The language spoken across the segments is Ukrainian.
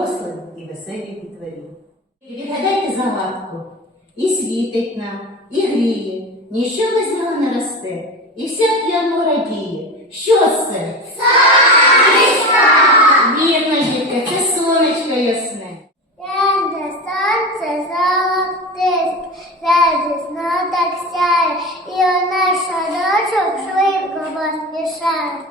дорослим і веселі дітворі. Відгадайте загадку, і світить нам, і гріє, ніщо без нього не росте, і вся п'яно радіє. Що це? Сонечко! Вірно, дітки, це сонечко ясне. Яде сонце золотисте, радісно так сяє, і у наш садочок швидко поспішає.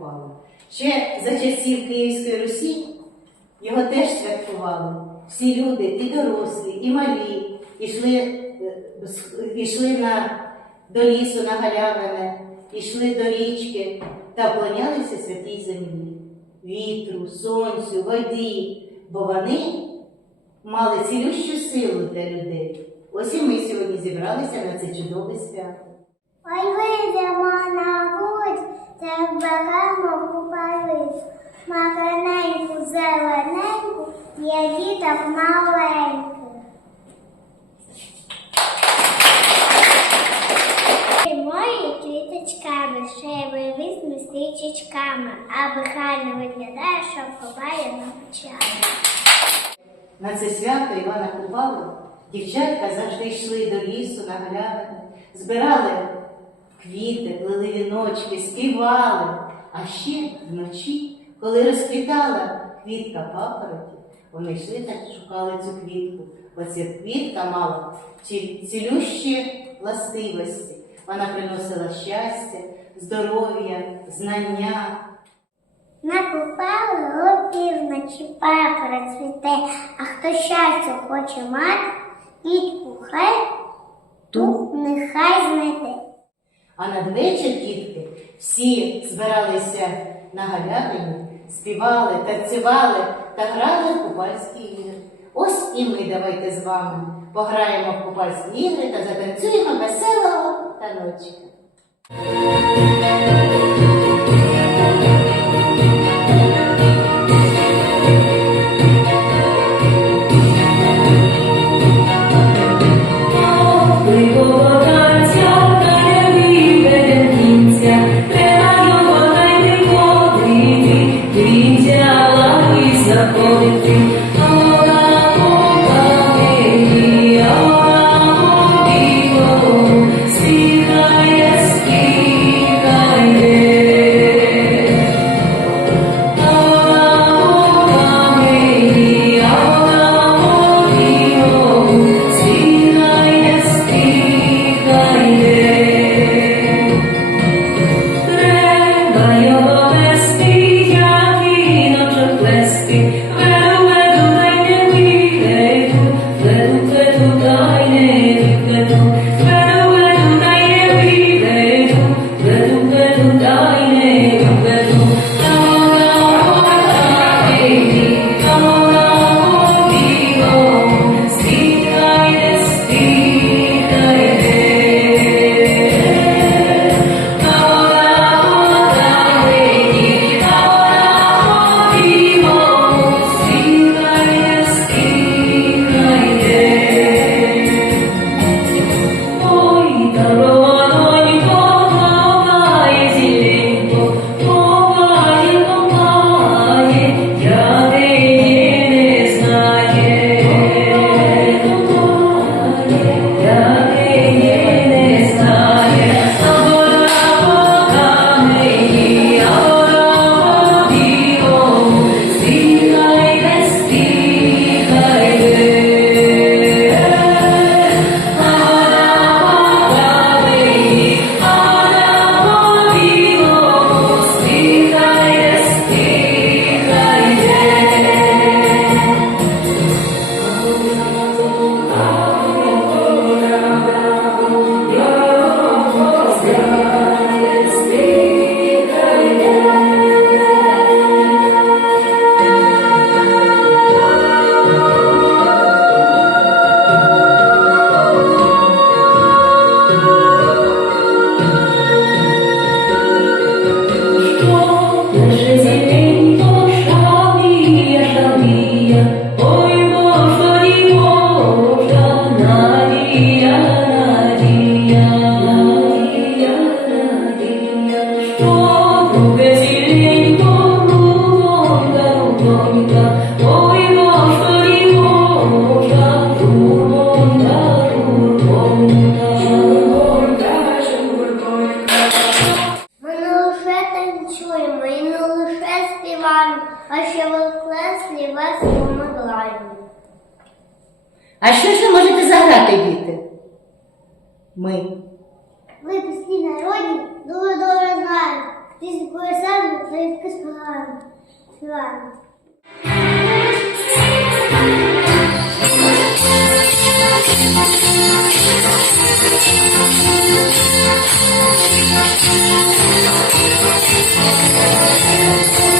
Купала. Ще за часів Київської Русі його теж святкували. Всі люди, і дорослі, і малі, ішли, е, ішли на, до лісу на галявини, ішли до річки та вклонялися святій землі, вітру, сонцю, воді, бо вони мали цілющу силу для людей. Ось і ми сьогодні зібралися на це чудове свято. Ой, вийдемо на вулицю, та беремо купалицю. Макарненьку, зелененьку, є діток маленьких. Мої квіточками, шейвові з містечками, аби гарно виглядає, що ховає на очами. На це свято Івана Купала дівчатка завжди йшли до лісу на галявини, збирали квіти плели віночки, співали. А ще вночі, коли розквітала квітка папороті, вони йшли та шукали цю квітку. бо Оця квітка мала цілющі властивості. Вона приносила щастя, здоров'я, знання. Накупали опівночі папора цвіте, а хто щастя хоче мати, квітку хай ту нехай знайде. А надвечір тітки всі збиралися на галявині, співали, танцювали та грали в купальські ігри. Ось і ми давайте з вами пограємо в купальські ігри та затанцюємо веселого та таночка. ми пісні народні дуже добре знаємо. Пісні поясані українські співаємо. Thank you.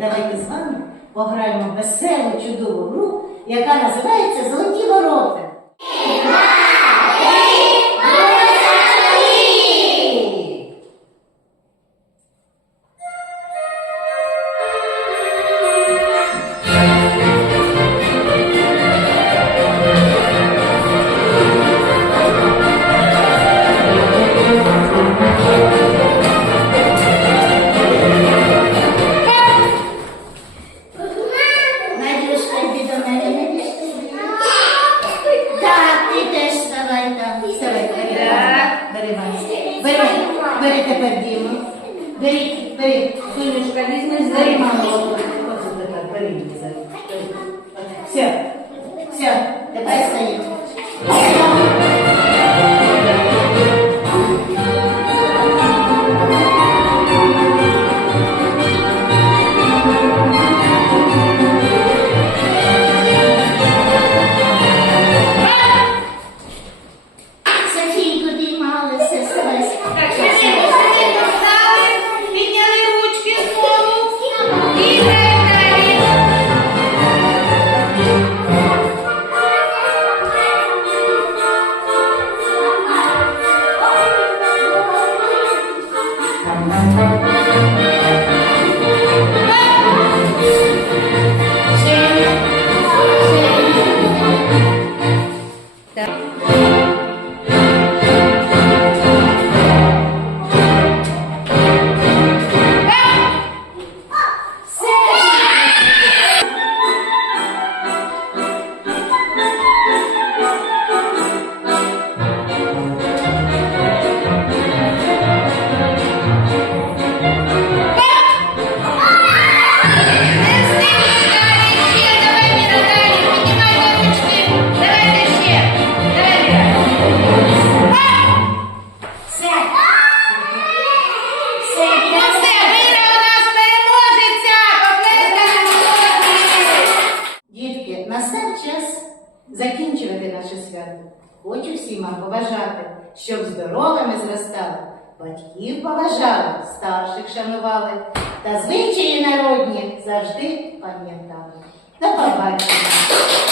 давайте з вами пограємо веселу чудову гру, яка називається Золоті ворота. Aspetta per dirlo. Vedi, vedi. Шанували, та звичаї народні завжди пам'ятали. До побачення!